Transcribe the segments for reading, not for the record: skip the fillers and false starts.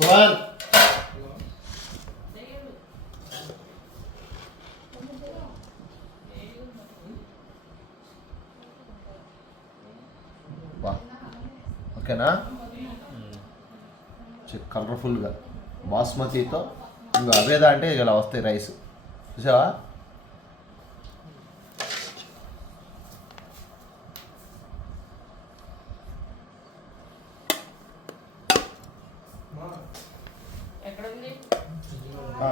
సువన్ బా ఓకేనా కలర్ఫుల్గా బాస్మతితో ఇంకా అవేదా అంటే ఇలా వస్తాయి రైస్ చూసావా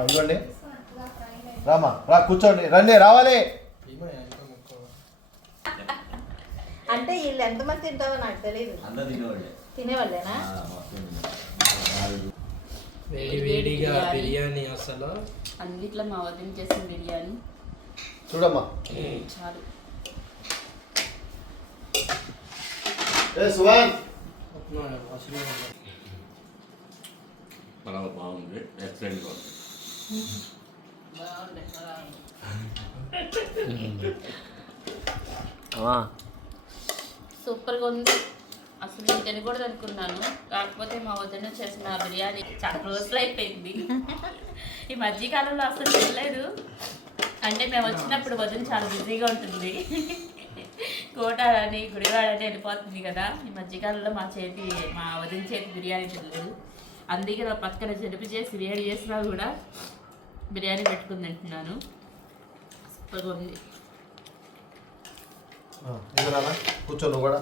ఇవ్వండి రామా రా కూర్చోండి రండి రావాలి అంటే వీళ్ళు ఎంతమంది తింటావో నాకు తెలియదు తినేవాళ్ళేనా వేడిగా బిర్యానీ అసలు అన్నిట్లో మా వదిన చేసిన బిర్యానీ చూడమ్మా చాలు. సువన్ బాగుంది ఎక్సలెంట్ గా సూపర్గా ఉంది. అసలు నేను తినకూడదు అనుకున్నాను, కాకపోతే మా వదిన చేసిన బిర్యానీ చాలా రోజులు అయిపోయింది. ఈ మధ్యకాలంలో అసలు తినలేదు. అంటే మేము వచ్చినప్పుడు వదిన చాలా బిజీగా ఉంటుంది, కోటాలని గుడివాడని వెళ్ళిపోతుంది కదా. ఈ మధ్యకాలంలో మా వదిన చేతి బిర్యానీ తినలేదు. అందుకే నా పక్కన జలుబు చేసి వేడి చేసినా కూడా బిర్యానీ పెట్టుకుని తింటున్నాను. సూపర్గా ఉంది. కూర్చో నువ్వు కూడా.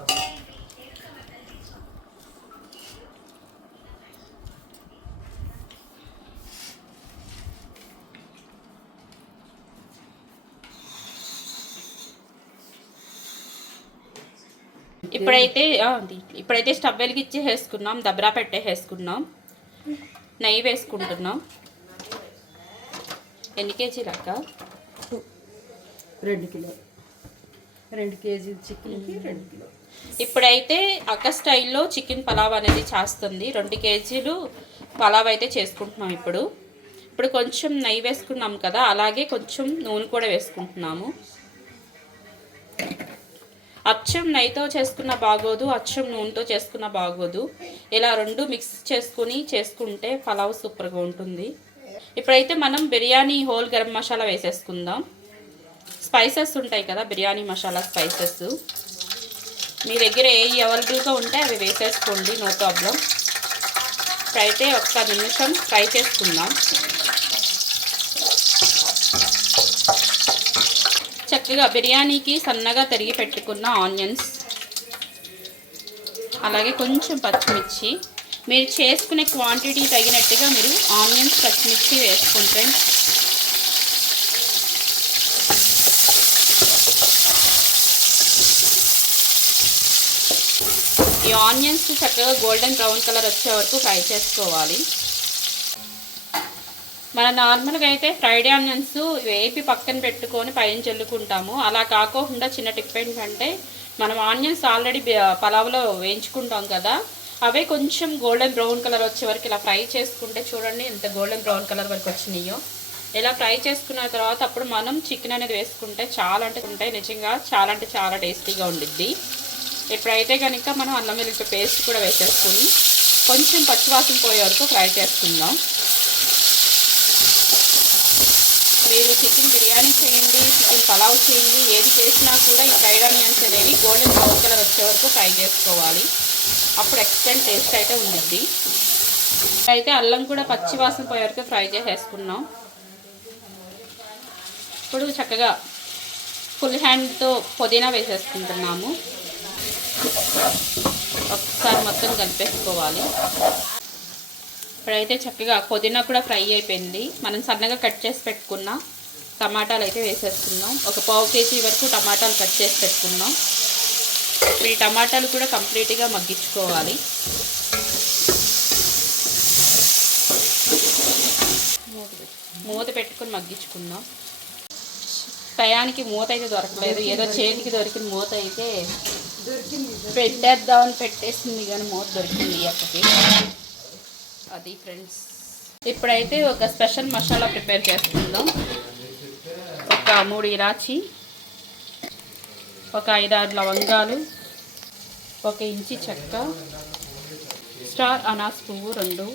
ఇప్పుడైతే స్టవ్ వెలిగించి వేసుకున్నాం, దబ్రా పెట్టేసుకున్నాం, నెయ్యి వేసుకుంటున్నాం. ఎన్ని కేజీలు అక్క? 2 కిలో, 2 కేజీలు చికెన్కి 2 కిలో. ఇప్పుడైతే అక్క స్టైల్లో చికెన్ పలావ్ అనేది చేస్తుంది. 2 కేజీలు పలావ్ అయితే చేసుకుంటున్నాం. ఇప్పుడు కొంచెం నెయ్యి వేసుకున్నాం కదా, అలాగే కొంచెం నూనె కూడా వేసుకుంటున్నాము. అచ్చం నెయ్యితో చేసుకున్న బాగోదు, అచ్చం నూనెతో చేసుకున్న బాగోదు. ఇలా 2 మిక్స్ చేసుకుంటే పలావ్ సూపర్గా ఉంటుంది. ఇప్పుడైతే మనం బిర్యానీ హోల్ గరం మసాలా వేసేసుకుందాం. స్పైసెస్ ఉంటాయి కదా, బిర్యానీ మసాలా స్పైసెస్ మీ దగ్గర ఏ అవైలబుల్గా ఉంటే అవి వేసేసుకోండి, నో ప్రాబ్లం. ఇప్పుడైతే 1 నిమిషం ఫ్రై చేసుకుందాం. చక్కగా బిర్యానీకి సన్నగా తరిగి పెట్టుకున్న ఆనియన్స్, అలాగే కొంచెం పచ్చిమిర్చి, మీరు చేసుకునే క్వాంటిటీ తగినట్టుగా మీరు ఆనియన్స్ పచ్చిమిర్చి వేసుకుంటే ఈ ఆనియన్స్ చక్కగా గోల్డెన్ బ్రౌన్ కలర్ వచ్చే వరకు ఫ్రై చేసుకోవాలి. మన నార్మల్గా అయితే ఫ్రైడ్ ఆనియన్స్ వేపి పక్కన పెట్టుకొని పైన చల్లుకుంటాము. అలా కాకుండా చిన్న టిప్ ఏంటంటే, మనం ఆనియన్స్ ఆల్రెడీ పలావ్లో వేయించుకుంటాం కదా, అవే కొంచెం గోల్డెన్ బ్రౌన్ కలర్ వచ్చే వరకు ఇలా ఫ్రై చేసుకుంటే చూడండి ఎంత గోల్డెన్ బ్రౌన్ కలర్ వరకు వచ్చినాయో. ఇలా ఫ్రై చేసుకున్న తర్వాత అప్పుడు మనం చికెన్ అనేది వేసుకుంటే నిజంగా చాలా టేస్టీగా ఉండిద్ది. ఇప్పుడైతే కనుక మనం అల్లం వెల్లుల్లి పేస్ట్ కూడా వేసేసుకుని కొంచెం పచ్చివాసన పోయే వరకు ఫ్రై చేసుకుందాం. మీరు చికెన్ బిర్యానీ చేయండి, చికెన్ పలావ్ చేయండి, ఏది చేసినా కూడా ఈ ఫ్రైడ్ ఆనియన్స్ అనేవి గోల్డెన్ బ్రౌన్ కలర్ వచ్చే వరకు ఫ్రై చేసుకోవాలి. అప్పుడు ఎక్స్టెంట్ టేస్ట్ అయితే ఉండిద్ది. అయితే అల్లం కూడా పచ్చి వాసన పోయే వరకు ఫ్రై చేసేసుకున్నాం. ఇప్పుడు చక్కగా ఫుల్ హ్యాండ్తో పుదీనా వేసేసుకుంటున్నాము. ఒకసారి మొత్తం కలిపేసుకోవాలి. ఇప్పుడైతే చక్కగా పుదీనా కూడా ఫ్రై అయిపోయింది. మనం సన్నగా కట్ చేసి పెట్టుకున్న టమాటాలు అయితే వేసేసుకున్నాం. ఒక పావు కేజీ వరకు టమాటాలు కట్ చేసి పెట్టుకున్నాం. ఈ టమాటాలు కూడా కంప్లీట్గా మగ్గించుకోవాలి. మూత పెట్టుకుని మగ్గించుకుందాం. టయానికి మూత అయితే దొరకలేదు, ఏదో చేతికి దొరికిన మూత అయితే పెట్టేద్దామని పెట్టేసింది, కానీ మూత దొరికింది అక్కడికి. అది ఫ్రెండ్స్, ఇప్పుడైతే ఒక స్పెషల్ మసాలా ప్రిపేర్ చేసుకుందాం. ఒక 3 ఇలాచి, ఒక 5-6 లవంగాలు, 1 ఇంచి చెక్క, స్టార్ అనాస్ పువ్వు 2,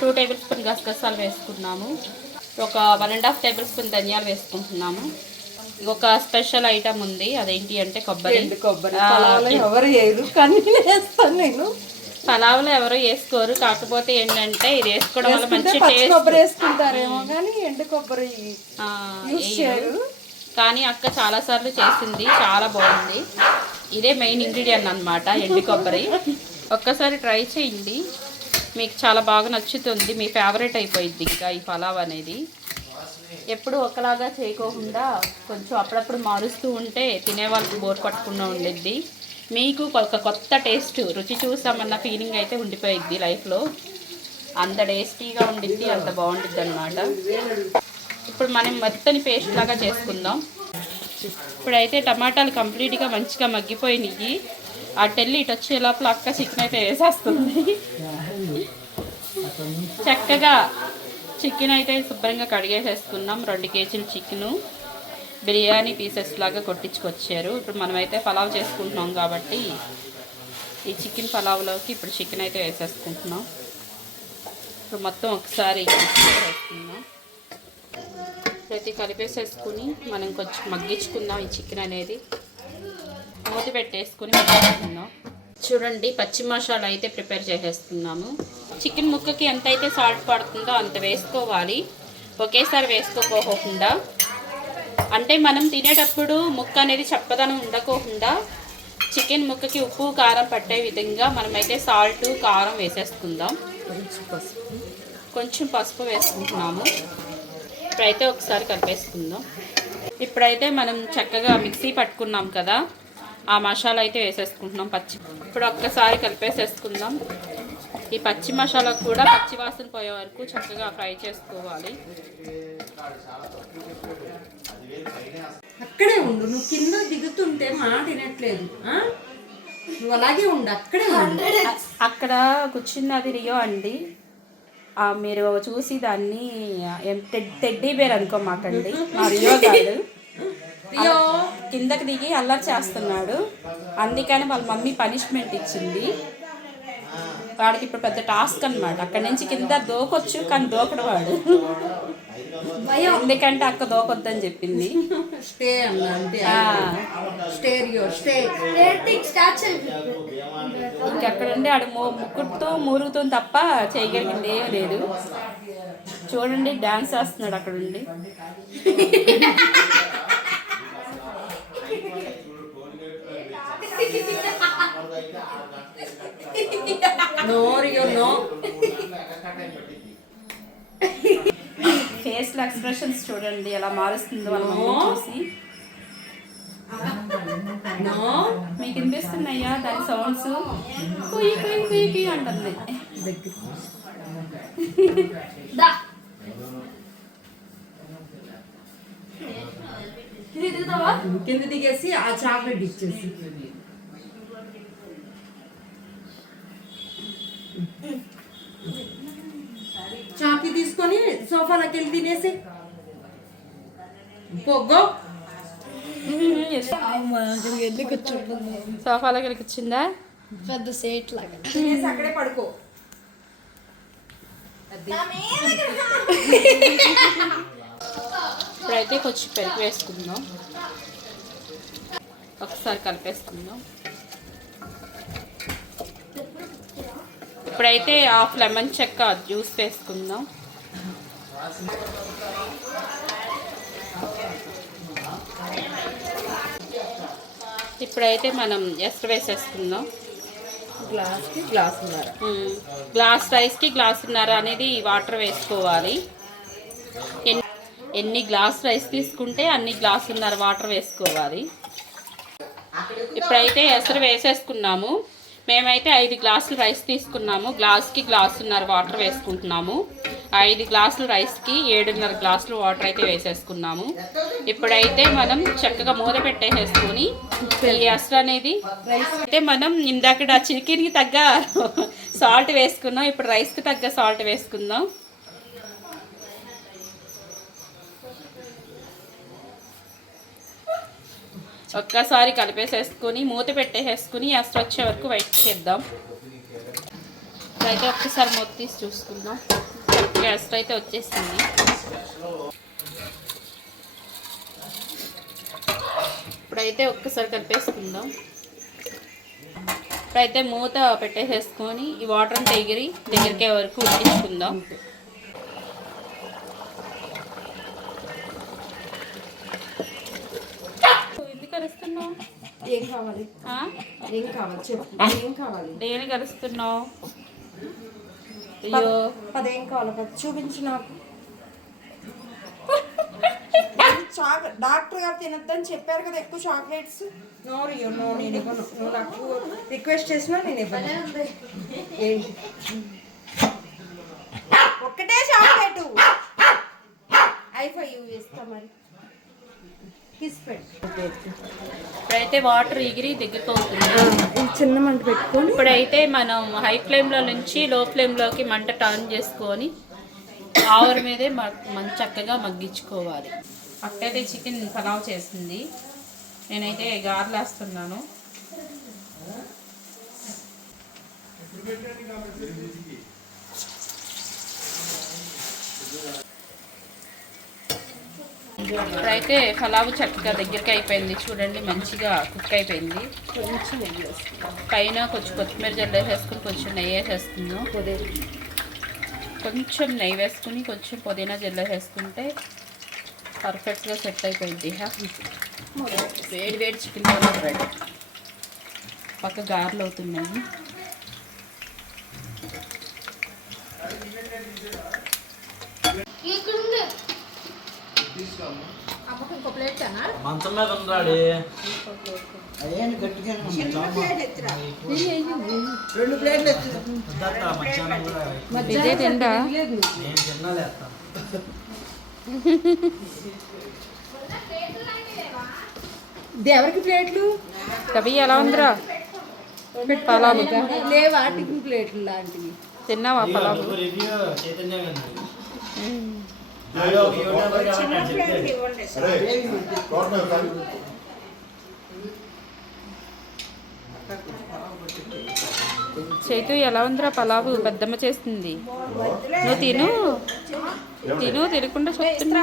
2 టేబుల్ స్పూన్ గసగసాలు వేసుకున్నాము. ఒక 1.5 టేబుల్ స్పూన్ ధనియాలు వేసుకుంటున్నాము. ఒక స్పెషల్ ఐటమ్ ఉంది, అదేంటి అంటే కొబ్బరి. పలావులో ఎవరు వేయరు కానీ వేస్తాను నేను. పలావులో ఎవరు వేసుకోరు, కాకపోతే ఏంటంటే ఇది వేసుకోవడం వల్ల మంచి టేస్ట్. కొబ్బరి వేసుకుంటారేమో కానీ ఎండు కొబ్బరి వేయరు. కానీ అక్క చాలా సార్లు చేసింది, చాలా బాగుంది. ఇదే మెయిన్ ఇంగ్రీడియంట్ అన్నమాట, ఎండు కొబ్బరి. ఒక్కసారి ట్రై చేయండి, మీకు చాలా బాగా నచ్చుతుంది. మీ ఫేవరెట్ అయిపోయింది ఇంకా ఈ పలావ్ అనేది. ఎప్పుడు ఒకలాగా చేయకోకుండా కొంచెం అప్పుడప్పుడు మారుస్తూ ఉంటే తినే వాళ్ళకి బోర్ పట్టకుండా ఉండిద్ది. మీకు ఒక కొత్త టేస్ట్ రుచి చూసామన్న ఫీలింగ్ అయితే ఉండిపోయిద్ది లైఫ్లో. అంత టేస్టీగా ఉండిద్ది, అంత బాగుండిద్ది అన్నమాట. ఇప్పుడు మనం మెత్తని పేస్ట్ లాగా చేసుకుందాం. ఇప్పుడైతే టమాటాలు కంప్లీట్గా మంచిగా మగ్గిపోయినాయి. అటెళ్ళి ఇటు వచ్చే లోపల అక్క చికెన్ అయితే వేసేస్తుంది. చక్కగా చికెన్ అయితే శుభ్రంగా కడిగేసేసుకున్నాం. 2 కేజీలు చికెను బిర్యానీ పీసెస్ లాగా కొట్టించుకొచ్చారు. ఇప్పుడు మనమైతే పలావ్ చేసుకుంటున్నాం కాబట్టి ఈ చికెన్ పలావ్లోకి ఇప్పుడు చికెన్ అయితే వేసేసుకుంటున్నాం. ఇప్పుడు మొత్తం ఒకసారి వేసుకుందాం. ప్రతి కలిపేసేసుకుని మనం కొంచెం మగ్గించుకుందాం ఈ చికెన్ అనేది. మూత పెట్టేసుకుని మగ్గించుకుందాం. చూడండి, పచ్చి మసాలా అయితే ప్రిపేర్ చేసేస్తున్నాము. చికెన్ ముక్కకి ఎంత అయితే సాల్ట్ పడుతుందో అంత వేసుకోవాలి, ఒకేసారి వేసుకోకోకుండా. అంటే మనం తినేటప్పుడు ముక్క అనేది చప్పదనం ఉండకోకుండా చికెన్ ముక్కకి ఉప్పు కారం పట్టే విధంగా మనమైతే సాల్ట్ కారం వేసేసుకుందాం. కొంచెం పసుపు వేసుకుంటున్నాము. ఇప్పుడైతే ఒకసారి కలిపేసుకుందాం. ఇప్పుడైతే మనం చక్కగా మిక్సీ పట్టుకున్నాం కదా, ఆ మసాలా అయితే వేసేసుకుంటున్నాం ఇప్పుడు ఒక్కసారి కలిపేసేసుకుందాం. ఈ పచ్చి మసాలా కూడా పచ్చి వాసన పోయే వరకు చక్కగా ఫ్రై చేసుకోవాలి. అక్కడే ఉండు, నువ్వు కింద దిగుతుంటే మాట వినట్లేదు. నువ్వు అలాగే ఉండు, అక్కడే ఉండు. అక్కడ కూర్చున్నది రియో అండి. మీరు చూసి దాన్ని టెడ్డీ బేర్ అనుకోమాకండి, మా రియో కాదు. కిందకి దిగి అల్లరి చేస్తున్నాడు, అందుకని వాళ్ళ మమ్మీ పనిష్మెంట్ ఇచ్చింది. వాడికి ఇప్పుడు పెద్ద టాస్క్ అన్నమాట. అక్కడి నుంచి కింద దూకొచ్చు కానీ దూకడు వాడు, ఎందుకంటే అక్క దూకొద్దని చెప్పింది. స్టే ఇంకెక్కడ ఉండి ఆడు ముక్కుడుతూ మూరుగుతూ తప్ప చేయగలిగింది ఏం లేదు. చూడండి, డాన్స్ చేస్తున్నాడు అక్కడ ఉండి. ఫేస్ ఎక్స్ప్రెషన్స్ చూడండి ఎలా మారుస్తుందో వాళ్ళ మమ్మీ చూసి. మీకు వినిపిస్తున్నాయా దాని సౌండ్స్? కుయ్యి కుయ్యి కుయ్యి కుయ్యి అంటుంది. కింద దిగేసి ఆ చాక్లెట్ ఇచ్చేసి చాకి తీసుకొని సోఫాలోకి వెళ్ళి తినేసి పొగ్గో. సోఫాలోకి వెళ్ళి కూర్చుందా? పెద్ద సేట్ లాగా తినేసి అక్కడే పడుకో. ఇప్పుడైతే కొంచెం పెరుగు వేసుకుందాం, ఒకసారి కలిపేసుకుందాం. ఇప్పుడైతే 1/2 లెమన్ చెక్క జ్యూస్ వేసుకుందాం. ఇప్పుడైతే మనం ఎసరు వేసేసుకుందాం. గ్లాస్కి గ్లాస్ రైస్కి గ్లాసున్నర అనేది వాటర్ వేసుకోవాలి. ఎన్ని గ్లాస్ రైస్ తీసుకుంటే అన్ని గ్లాసున్నర వాటర్ వేసుకోవాలి. ఇప్పుడైతే ఎసరు వేసేసుకున్నాము. మేమైతే 5 గ్లాసులు రైస్ తీసుకున్నాము, గ్లాస్కి గ్లాసున్నర వాటర్ వేసుకుంటున్నాము. 5 గ్లాసులు రైస్కి 7.5 గ్లాసులు వాటర్ అయితే వేసేసుకున్నాము. ఇప్పుడైతే మనం చక్కగా మూత పెట్టేసుకొని ఈ ఎసరు అనేది అయితే మనం ఇందాక చికెన్కి తగ్గ సాల్ట్ వేసుకున్నాం, ఇప్పుడు రైస్కి తగ్గ సాల్ట్ వేసుకుందాం. ఒక్కసారి కలిపేసేసుకొని మూత పెట్టేసుకుని ఎసరు వచ్చే వరకు వెయిట్ చేద్దాం. ఇప్పుడైతే ఒక్కసారి మూత తీసి చూసుకుందాం. గ్యాస్ అయితే వచ్చేసింది. ఇప్పుడైతే ఒక్కసారి కలిపేసుకుందాం. ఇప్పుడైతే మూత పెట్టేసేసుకొని ఈ వాటర్ అంతా ఎగిరి దగ్గరికి వరకు ఉడికించుకుందాం. ఎందుకు కలుస్తున్నావు? ఏం కావాలి ఏం కావాలి చెప్పు ఏం కావాలి దేని కలుస్తున్నావు? అయ్యో అదేం కావాలి చూపించు నాకు. డాక్టర్ గారు తినొద్దని చెప్పారు కదా ఎక్కువ చాక్లెట్స్. నో రియో నో, నేను ఇవ్వను. నువ్వు నాకు రిక్వెస్ట్ చేసినా నేను ఇవ్వను. ఏంటి ఒక్కటే చాక్లెట్ అయిపోయి ఇస్తా మరి. ఇప్పుడైతే వాటర్ ఎగిరి దగ్గరకు అవుతుంది. చిన్న మంట పెట్టుకొని ఇప్పుడైతే మనం హై ఫ్లేమ్లో నుంచి లో ఫ్లేమ్లోకి మంట టర్న్ చేసుకొని ఆవరి మీదే చక్కగా మగ్గించుకోవాలి. అక్కడైతే చికెన్ పలావ్ చేసింది. నేనైతే గారెలు వేస్తున్నాను. ఇప్పుడైతే పలావ్ చక్కగా దగ్గరికి అయిపోయింది. చూడండి మంచిగా కుక్ అయిపోయింది. కొంచెం పైన కొంచెం కొత్తిమీర జల్లు వేసేసుకుని కొంచెం నెయ్యి వేసేసుకుందాం. కొంచెం నెయ్యి వేసుకుని కొంచెం పుదీనా జల్లు వేసుకుంటే పర్ఫెక్ట్గా సెట్ అయిపోయింది. వేడి వేడి చికెన్ పలావ్ రెడీ. పక్క గారెలు అవుతున్నాయి. మంచం మీద ఉన్నాడు. ఇదే తింటా. నేను తిన్నాలేస్తా. ఎవరికి ప్లేట్లు కవి ఎలా ఉందిరా? పలావ్ లేవా? టిఫిన్ ప్లేట్లు లాంటివి తిన్నావా? పలావ్ చైతన్య చైతు ఎలా ఉందిరా? పలావు పెద్దమ్మ చేస్తుంది. నువ్వు తిను తిను తినకుండా చెప్తున్నా.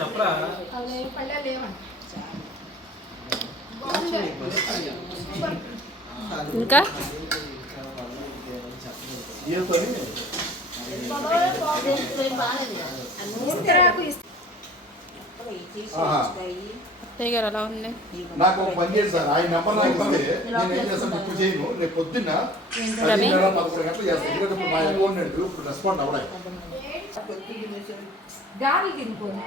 చెప్పరా? ఇంకా అత్తయ్య గారు ఎలా ఉంది? నాకు ఒక పని చేసి సార్, ఆయన నెంబర్ నాకు ఇస్తే నేను ఏం చేస్తాను, ఇప్పుడు చేయను, రేపు పొద్దున్న 10:30-11 గంటలు చేస్తాను. ఎందుకంటే ఇప్పుడు మా అకౌంట్ ఇప్పుడు రెస్పాండ్ అవ్వలేదు. గాలి తినుకోండి.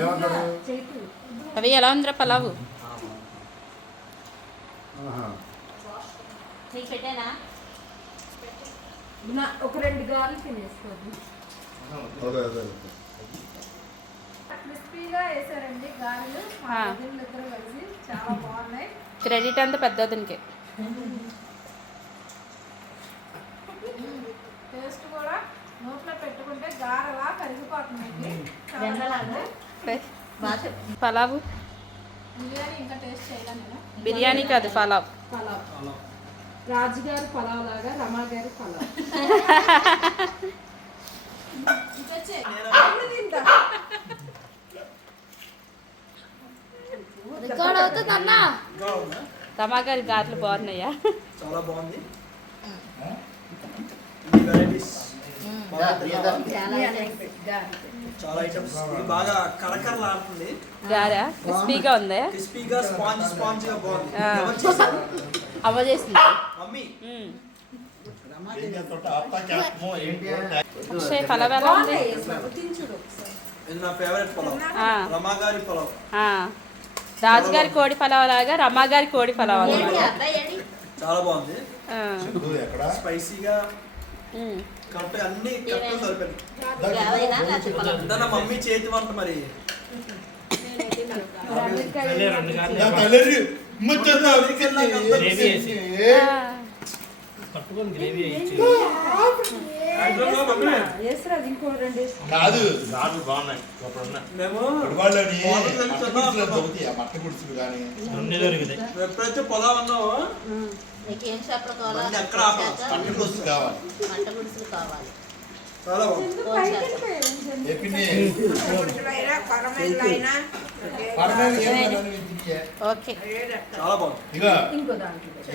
ఏమంటారు? అవి ఎలా ఉందిరా పలావు? ఒక 2 గారెలు తినేసుకోండి. క్రిస్పీగా వేసారండి గారెలు. ఇద్దరు కలిసి చాలా బాగున్నాయి. క్రెడిట్ అంతా పెద్దదికే. టేస్ట్ కూడా నోట్లో పెట్టుకుంటే గారెలా కరిగిపోతుంది. పలావు బిర్యానీ ఇంకా టేస్ట్ చేయలేను కదా. బిర్యానీ కాదు పలావ్. పలావ్ రాజుగారి పలావ్ లాగా రమాగారి పలావ్. రికార్డ్ అవుతుంది అన్న. రమాగారి గారెలు బాగున్నాయా? చాలా బాగుంది. చాలా ఐటమ్స్. ఇది బాగా కరకరలాడుతుంది. గారా క్రిస్పీగా ఉందా? క్రిస్పీగా స్పాంజ్ గా బాగుంది. ఆ. ఎవరు చేశారు? అవ్వ చేసింది. మమ్మీ. అక్షయ్ పలావ్ ఎలా ఉంది? ఇది నా ఫేవరెట్ పలావ్. ఆ. రమాగారి పలావ్. రాజుగారి కోడి పలావ్ లాగా రమాగారి కోడి పలావ్ అన్నమాట. చాలా బాగుంది. ఎక్కడ స్పైసీగా కరెక్ట్ అన్ని కరెక్ట్ సరిపోయింది. నా మమ్మీ చేతి వంట మరి. వేస్తారు ఇంకో 2 వేస్తారు. కాదు నాటు బాగున్నాయి అప్పుడు ఉన్నాయి మేము వాళ్ళని వాళ్ళకి మట్ట తెలుసు గుడిసెలు అన్నా. దొరుకుతాయి ఆ మట్ట గుడిసెలు కానీ ఎప్పుడైతే పొదామన్నావో నీకేం చెప్పలు కావాలా మళ్ళీ ఎక్కడ ఆపాలి? మట్ట గుడిసెలు కావాలి మంట గుడిసెలు కావాలి చాలా బాగుంది ఎందుకు పైకి వెళ్ళిపోయారు? ఎప్పుడు పురుషులైనా, పరమేళ్ళైనా, పడలేదు ఏం లేదు, ఓకే చాలా బాగుంది ఇక ఇంకో దాంట్లో